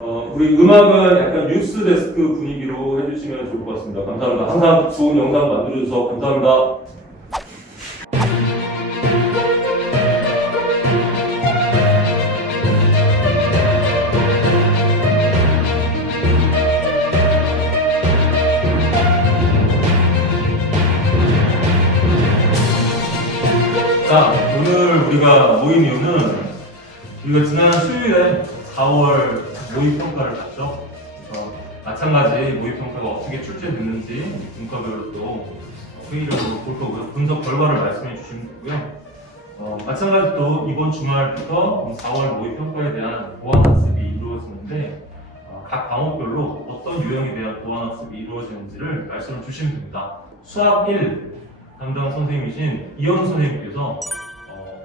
우리 음악은 약간 뉴스 데스크 분위기로 해주시면 좋을 것 같습니다. 감사합니다. 항상 좋은 영상 만들어주셔서 감사합니다. 자, 오늘 우리가 모인 이유는 우리가 지난 수요일에 4월 모의평가를 봤죠. 그래서 마찬가지 모의평가가 어떻게 출제됐는지 분과별로 또 회의를 볼 거고요. 분석 결과를 말씀해 주시면 되고요. 마찬가지 또 이번 주말부터 4월 모의평가에 대한 보완 학습이 이루어지는데 각 과목별로 어떤 유형에 대한 보완 학습이 이루어지는지를 말씀을 주시면 됩니다. 수학 1 담당 선생님이신 이현 선생님께서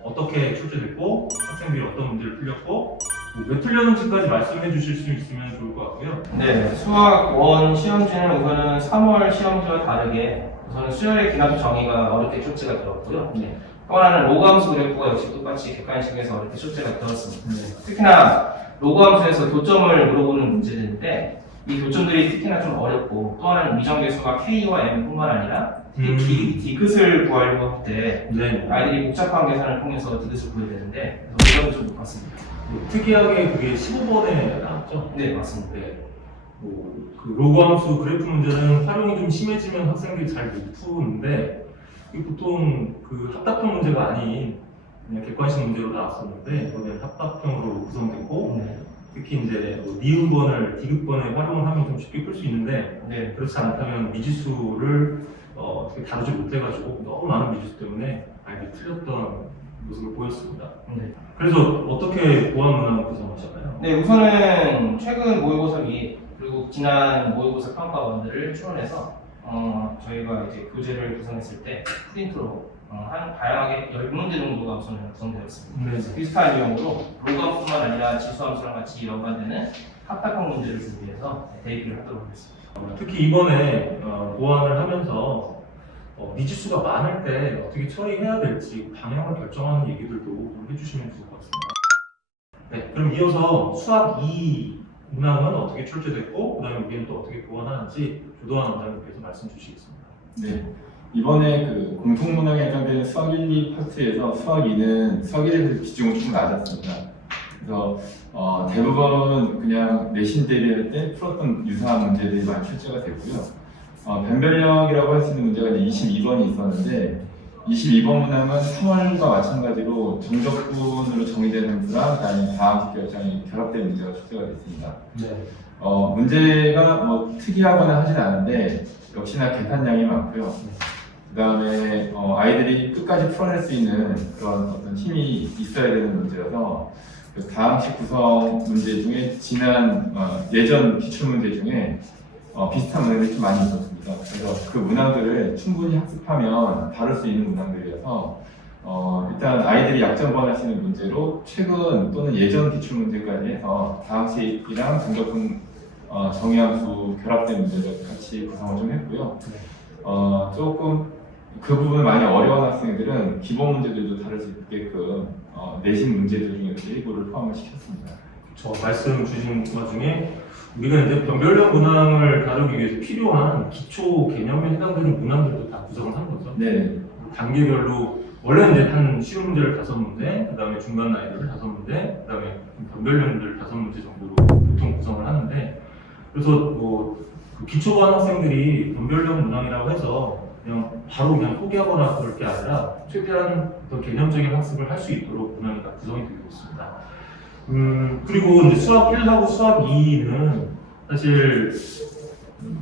어떻게 출제됐고 학생들이 어떤 문제를 풀렸고 왜 틀렸는지까지 말씀해 주실 수 있으면 좋을 것 같고요. 네, 수학 1 시험지는 우선은 3월 시험지와 다르게 우선은 수열의 기납 정의가 어렵게 출제가 되었고요. 네. 또 하나는 로그함수 그래프가 역시 똑같이 객관식에서 어렵게 출제가 되었습니다. 특히나 로그함수에서 도점을 물어보는 문제들인데 이 도점들이 특히나 좀 어렵고 또 하나는 미정계수가 K와 M뿐만 아니라 디귿을 구하려고 할 때 네. 아이들이 복잡한 계산을 통해서 디귿을 구해야 되는데 그래서 그 점이 좀 높았습니다. 특이하게 그게 15번에 나왔죠? 네, 맞습니다. 네. 그 로그함수 그래프 문제는 활용이 좀 심해지면 학생들이 잘 못 푸는데 이게 보통 그 합답형 문제가 아닌 그냥 객관식 문제로 나왔었는데 이번엔 합답형으로 구성되고 네. 특히 이제 니은번을 디귿번에 활용을 하면 좀 쉽게 풀 수 있는데 네. 그렇지 않다면 미지수를 어떻게 다루지 못해가지고 너무 많은 미지수 때문에 아이들이 틀렸던 모습을 보였습니다. 네. 그래서 어떻게 보완 문항을 구성하셨나요? 네, 우선은 최근 모의고사 2 그리고 지난 모의고사 평가원들을 추론해서 저희가 이제 교재를 구성했을 때 프린트로 한 다양하게 10문제 정도가 우선 구성되었습니다. 그래서 비슷한 유형으로 로그함뿐만 아니라 지수함수랑 같이 연관되는 합답형 문제를 준비해서 대입을 하도록 하겠습니다. 특히 이번에 보완을 하면서 미지수가 많을 때 어떻게 처리해야 될지 방향을 결정하는 얘기들도 좀 해주시면 좋을 것 같습니다. 네, 그럼 이어서 수학 2 문항은 어떻게 출제됐고 그 다음에 여기는 또 어떻게 보완하는지 조도환 원장님께서 말씀 주시겠습니다. 네. 이번에 그 공통문항에 해당되는 수학 1, 2 파트에서 수학 2는 수학 1에 비중은 좀 낮았습니다. 그래서 대부분 그냥 내신 대비할 때 풀었던 유사한 문제들이 많이 출제가 되고요. 변별력이라고 할 수 있는 문제가 이제 22번이 있었는데 22번 문항은 3월과 마찬가지로 정적분으로 정의된 함수랑 그다음에 다항식 결정이 결합된 문제가 출제가 됐습니다. 네. 문제가 뭐 특이하거나 하진 않은데 역시나 계산량이 많고요. 그다음에 아이들이 끝까지 풀어낼 수 있는 그런 어떤 힘이 있어야 되는 문제여서 그 다항식 구성 문제 중에 지난 예전 기출 문제 중에 비슷한 문항들이 좀 많이 있었습니다. 그래서 그 문항들을 충분히 학습하면 다룰 수 있는 문항들이어서 일단 아이들이 약점번 할 수 있는 문제로 최근 또는 예전 기출 문제까지 해서 다항식이랑 정적분 정의함수 결합된 문제를 같이 구성을 좀 했고요. 조금 그 부분 많이 어려운 학생들은 기본 문제들도 다룰 수 있게끔 내신 문제들 중에서 일부를 포함을 시켰습니다. 저 말씀 주신 와중에 우리가 이제 변별력 문항을 다루기 위해서 필요한 기초 개념에 해당되는 문항들도 다 구성을 한 거죠. 네. 단계별로 원래는 이제 한 쉬운 문제를 5문제, 그 다음에 중간 난이도를 5문제, 그 다음에 변별력 문제를 5문제 정도로 보통 구성을 하는데 그래서 그 기초반 학생들이 변별력 문항이라고 해서 그냥 바로 그냥 포기하거나 그럴 게 아니라 최대한 어떤 개념적인 학습을 할 수 있도록 문항이 다 구성이 되고 있습니다. 그리고 이제 수학 1하고 수학 2는 사실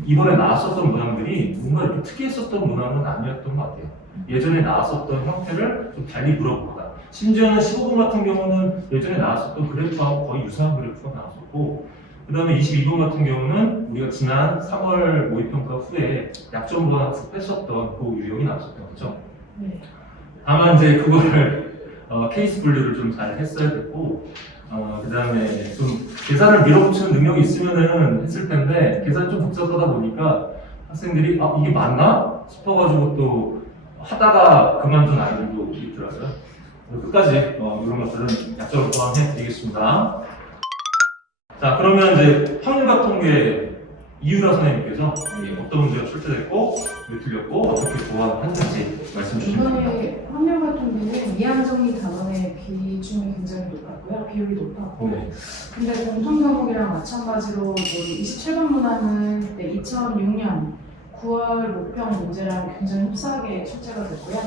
이번에 나왔었던 문항들이 뭔가 이렇게 특이했었던 문항은 아니었던 것 같아요. 예전에 나왔었던 형태를 좀 달리 물어보거나 심지어는 15번 같은 경우는 예전에 나왔었던 그래프하고 거의 유사한 그래프가 나왔었고 그 다음에 22번 같은 경우는 우리가 지난 3월 모의평가 후에 약점보다 학습했었던 그 유형이 나왔었던 거죠. 네. 다만 이제 그거를 케이스 분류를 좀 잘 했어야 됐고 그 다음에 좀 계산을 밀어붙이는 능력이 있으면은 했을 텐데 계산이 좀 복잡하다 보니까 학생들이 이게 맞나 싶어가지고 또 하다가 그만둔 아이들도 있더라고요. 끝까지 이런 것들은 약점을 포함해 드리겠습니다. 자, 그러면 이제 확률과 통계 이유라 선생님께서 이게 어떤 문제가 출제됐고 왜 틀렸고 어떻게 보완했는지 말씀 주시면 됩니다. 이번에 확률 같은 경우는 이항정리 단원의 비중이 굉장히 높았고요. 비율이 높았고. 네. 근데 공통 과목이랑 마찬가지로 27번 문항은 2006년 9월 모평 문제랑 굉장히 흡사하게 출제가 됐고요.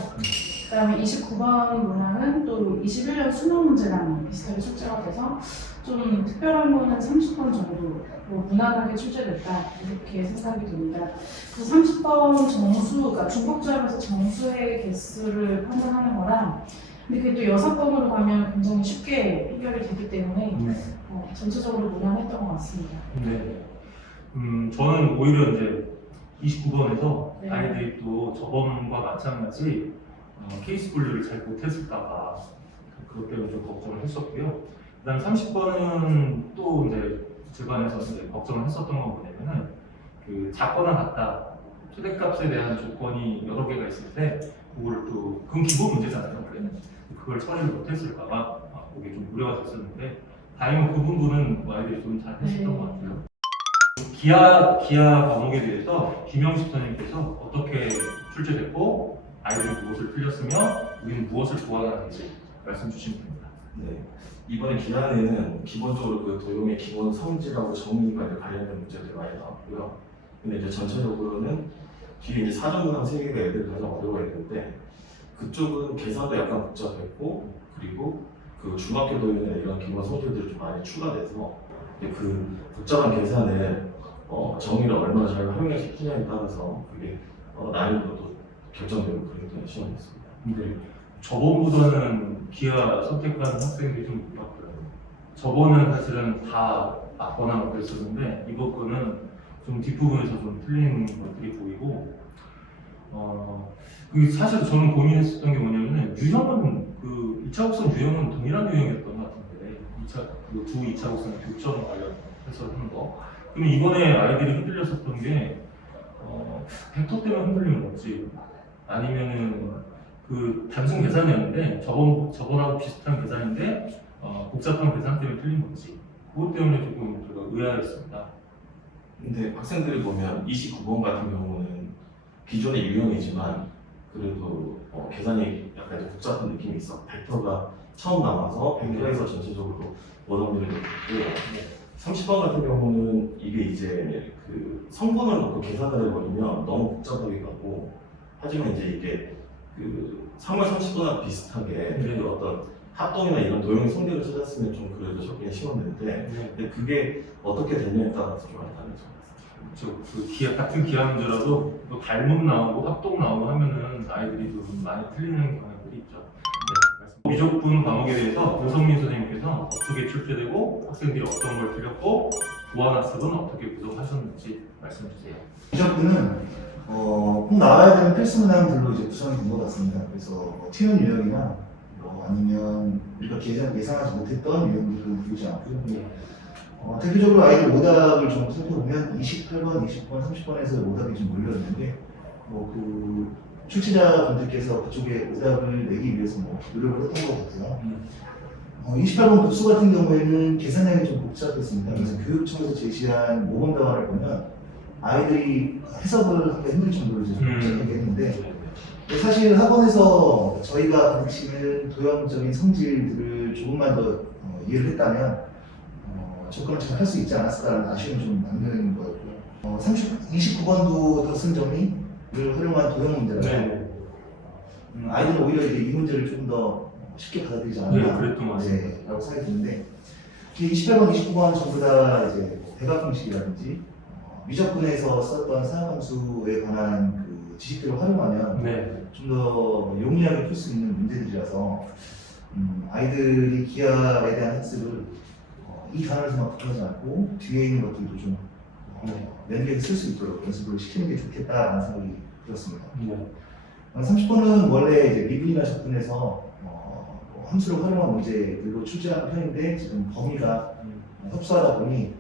그다음에 29번 문항은 또 21년 수능 문제랑 비슷하게 출제가 돼서 좀 특별한 거는 30번 정도 무난하게 출제됐다 이렇게 생각이 듭니다. 그 30번 정수, 그러니까 중복점에서 정수의 개수를 판단하는 거랑 근데 그게 또 여사건으로 가면 굉장히 쉽게 해결이 되기 때문에 전체적으로 무난했던 것 같습니다. 네. 저는 오히려 이제 29번에서 네. 아이들이 또 저번과 마찬가지 케이스 분류를 잘 못했을까봐 그것 때문에 좀 걱정을 했었고요. 그다음 30번은 또 이제 주관에서 이제 걱정을 했었던 건 뭐냐면은 그 작거나 같다 최대값에 대한 조건이 여러 개가 있을 때 그걸 또 그건 기본 문제잖아요. 원래는 그걸 처리를 못했을까봐 그게 좀 우려가 됐었는데 다행히 그 부분은 아이들이 좀 잘 했었던 네. 것 같아요. 기하 과목에 대해서 김영식 선생님께서 어떻게 출제됐고 아이들이 무엇을 틀렸으며 우리는 무엇을 보완하는지 말씀 주시면 됩니다. 네. 이번에 기한에는 기본적으로 그 도형의 기본 성질하고 정의가 이제 관련된 문제들이 많이 나왔고요. 근데 이제 전체적으로는 뒤에 이제 사전 문항 3개가 애들이 가장 어려워했는데 그쪽은 계산도 약간 복잡했고 그리고 그 중학교 도형에 이런 기본 성질들이 좀 많이 추가돼서 이제 그 복잡한 계산을 정의를 얼마나 잘 활용시키냐에 따라서 그게 난이도도 결정되는 그런 시험이었습니다. 근데 저번보다는 기하 선택하는 학생들이 좀 많고요. 저번은 사실은 다 맞거나 그랬었는데 이번 거는 좀 뒷부분에서 좀 틀린 것들이 보이고 그 사실 저는 고민했었던 게 뭐냐면은 유형은 그 2차 곡선 유형은 동일한 유형이었던 것 같은데 그 두 2차 곡선 교점 관련해서 하는 거. 그럼 이번에 아이들이 흔들렸었던 게 벡터 때문에 흔들리는 건지 아니면은 그 단순 계산이었는데 저번하고 비슷한 계산인데 복잡한 계산 때문에 틀린 건지 그것 때문에 조금 제가 의아했습니다. 근데 학생들이 보면 29번 같은 경우는 기존의 유형이지만 그래도 계산이 약간 좀 복잡한 느낌이 있어. 벡터가 처음 나와서 벡터에서 전체적으로 원어민을 넣고 30번 같은 경우는 이게 이제 그 성분을 넣고 계산을 해버리면 너무 복잡하게 가고 하지만 이제 이게 그 3월 30번하고 비슷하게 그 어떤 합동이나 이런 도형의 성질을 찾았으면 좀 그래도 접근이 쉬웠는데 근데 그게 어떻게 되냐에 따라서 좀 많이 다르죠. 그렇죠. 그 같은 기하 문제라도 또 발목 나오고 합동 나오고 하면은 아이들이 좀 많이 틀리는 경향들이 있죠. 네, 미적분 과목에 대해서 노성민 선생님께서 어떻게 출제되고 학생들이 어떤 걸 틀렸고 보완학습은 어떻게 구성하셨는지 말씀 주세요. 미적분은 꼭 나와야 되는 필수 문항들로 이제 구성이 된 것 같습니다. 그래서 튀는 유형이나 아니면 우리가 예상하지 못했던 유형들을 보이지 않고요. 대표적으로 아이들 오답을 좀 살펴보면 28번, 20번, 30번에서 오답이 좀 몰렸는데 그 출제자분들께서 그쪽에 오답을 내기 위해서 노력을 했던 것 같아요. 28번 급수 같은 경우에는 계산량이 좀 복잡했습니다. 그래서 교육청에서 제시한 모범 답안을 보면 아이들이 해석을 하기 힘들 정도로 이제 복잡하게 했는데 사실 학원에서 저희가 가르치는 도형적인 성질들을 조금만 더 이해를 했다면 접근을 잘 할 수 있지 않았을까라는 아쉬움이 좀 남는 거였고요. 29번도 더 쓴 점이 를 활용한 도형 문제라서 아이들은 오히려 이제 이 문제를 좀 더 쉽게 받아들이지 않았나 그랬던 것 같습니다. 라고 생각이 드는데 28번, 29번 전부 다 이제 대각 공식이라든지 미적분에서 썼던 사역함수에 관한 그 지식들을 활용하면 좀 더 용이하게 풀 수 있는 문제들이라서 아이들이 기하에 대한 학습을 이 단어에서만 국하지 않고 뒤에 있는 것들도 좀 면밀하게 쓸 수 있도록 연습을 시키는 게 좋겠다라는 생각이 들었습니다. 30번은 원래 이제 미분이나 적분에서 함수를 활용한 문제들로 출제하는 편인데 지금 범위가 협소하다 보니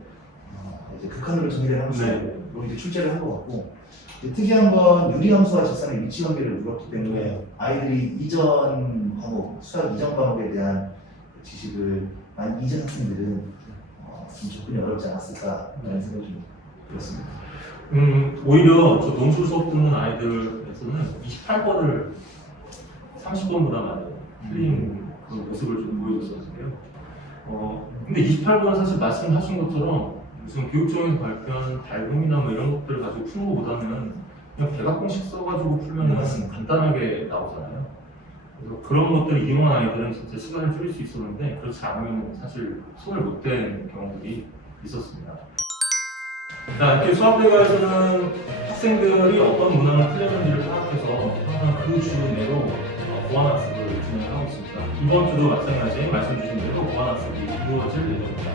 이제 극한으로 정의된 함수로 이제 출제를 한 것 같고 특이한 건 유리함수와 직선의 위치 관계를 물었기 때문에 아이들이 이전 과목, 수학 이전 과목에 대한 지식을 많이 잊은 학생들은 좀 접근이 어렵지 않았을까라는 생각이 좀 들었습니다. 오히려 저 논술 수업 듣는 아이들에서는 28번을 30번보다 많이 틀린 그런 모습을 좀 보여줬었는데요. 근데 28번은 사실 말씀하신 것처럼 무슨 교육청에서 발표한 달금이나 뭐 이런 것들을 가지고 푸는 것보다는 그냥 대각공식 써가지고 풀면은 간단하게 나오잖아요. 그래서 그런 것들을 이용한 아이들은 진짜 시간을 줄일 수 있었는데 그렇지 않으면 사실 손을 못 댄 경우들이 있었습니다. 자, 이렇게 수학대가에서는 학생들이 어떤 문항을 틀렸는지를 파악해서 항상 그 주 내로 보완학습을 진행하고 있습니다. 이번 주도 마찬가지 말씀 주신 대로 보완학습이 이루어질 예정입니다.